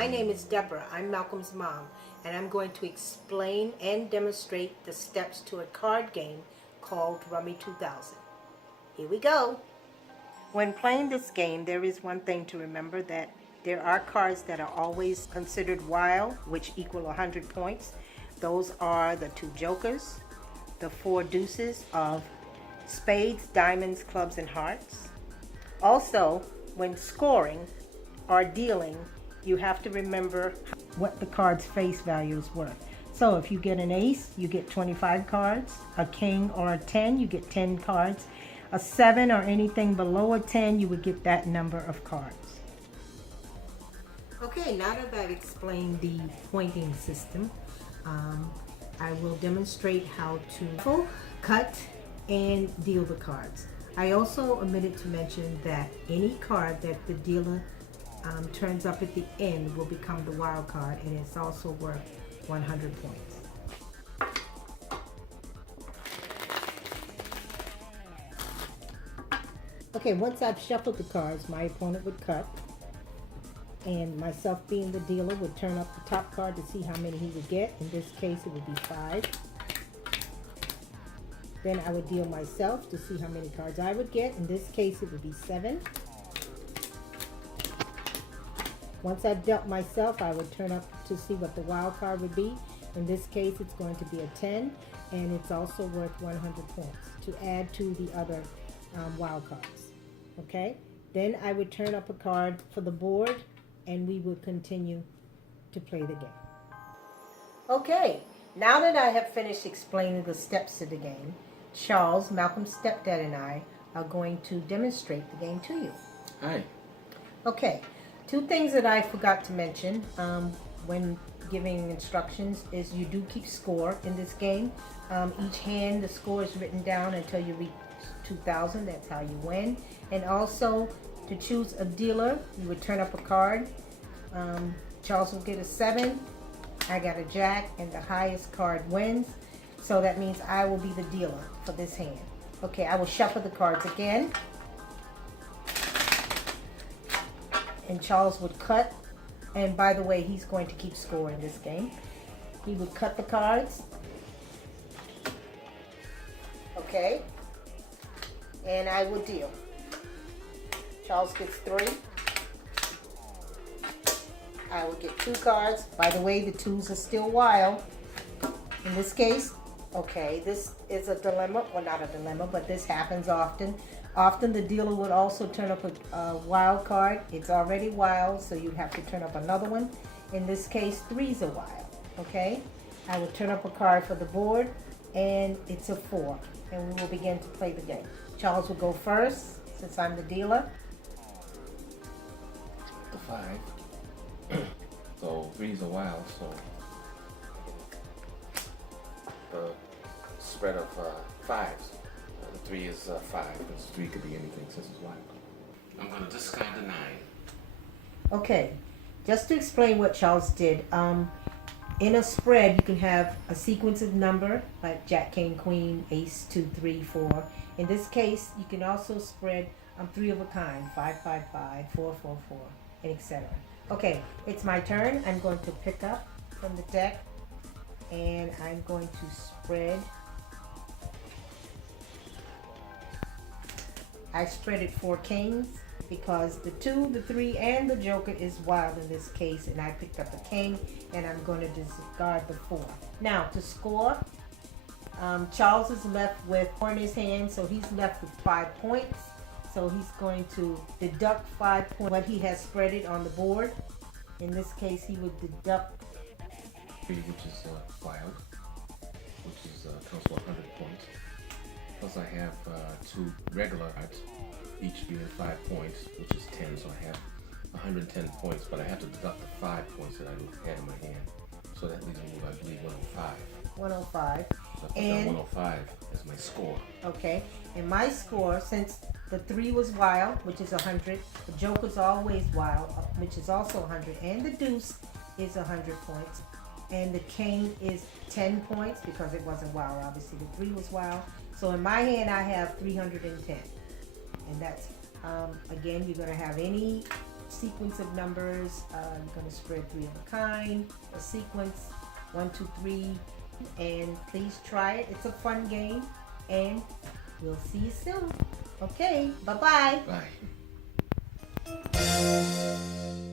My name is Deborah. I'm Malcolm's mom, and I'm going to explain and demonstrate the steps to a card game called Rummy 2000. Here we go. When playing this game, there is one thing to remember, that there are cards that are always considered wild, which equal 100 points. Those are the 2 jokers, the 4 deuces of spades, diamonds, clubs, and hearts. Also, when scoring or dealing, you have to remember what the card's face value is worth. So if you get an ace, you get 25 cards. A king or a 10, you get 10 cards. A 7 or anything below a 10, you would get that number of cards. Okay, now that I've explained the pointing system, I will demonstrate how to cut and deal the cards. I also omitted to mention that any card that the dealer turns up at the end will become the wild card, and it's also worth 100 points. Okay, once I've shuffled the cards, my opponent would cut, and myself being the dealer would turn up the top card to see how many he would get. In this case, it would be 5. Then I would deal myself to see how many cards I would get. In this case, it would be 7. Once I've dealt myself, I would turn up to see what the wild card would be. In this case, it's going to be a 10, and it's also worth 100 points to add to the other wild cards. Okay? Then I would turn up a card for the board, and we would continue to play the game. Okay, now that I have finished explaining the steps to the game, Charles, Malcolm's stepdad, and I are going to demonstrate the game to you. Hi. Okay, 2 things that I forgot to mention when giving instructions is you do keep score in this game. Each hand, the score is written down until you reach 2,000. That's how you win. And also, to choose a dealer, you would turn up a card. Charles will get a 7. I got a jack, and the highest card wins. So that means I will be the dealer for this hand. Okay, I will shuffle the cards again. And Charles would cut. And by the way, he's going to keep score in this game. He would cut the cards. Okay. And I will deal. Charles gets 3. I will get 2 cards. By the way, the 2s are still wild. In this case, okay, this is a dilemma. Well, not a dilemma, but this happens often. Often the dealer would also turn up a wild card. It's already wild, so you'd have to turn up another one. In this case, 3s are wild, okay? I would turn up a card for the board, and it's a 4. And we will begin to play the game. Charles will go first, since I'm the dealer. The 5. So 3's are wild, so the spread of 5s. The 3 is 5, because 3 could be anything since it's wild. I'm going to discard the 9. Okay, just to explain what Charles did, in a spread you can have a sequence of number like Jack, King, Queen, Ace, 2, 3, 4. In this case, you can also spread 3 of a kind, 5, 5, 5, 4, 4, 4, and etc. Okay, it's my turn. I'm going to pick up from the deck, and I'm going to spread. I spread it 4 kings because the 2, the 3, and the joker is wild in this case, and I picked up a king, and I'm going to discard the 4. Now, to score, Charles is left with 4 in his hand, so he's left with 5 points. So he's going to deduct 5 points what he has spread it on the board. In this case, he would deduct 3, which is wild, which is counts for 100 points. Plus I have 2 regular cards, each being 5 points, which is 10, so I have 110 points, but I have to deduct the 5 points that I had in my hand. So that leaves me with, I believe, 105. 105. So I put down 105 as my score. Okay, and my score, since the 3 was wild, which is 100, the joker's always wild, which is also 100, and the deuce is 100 points, and the king is 10 points because it wasn't wild, obviously. The 3 was wild. So in my hand, I have 310. And that's, again, you're going to have any sequence of numbers. You're going to spread 3 of a kind, a sequence 1, 2, 3, and please try it. It's a fun game, and we'll see you soon. Okay, bye-bye. Bye.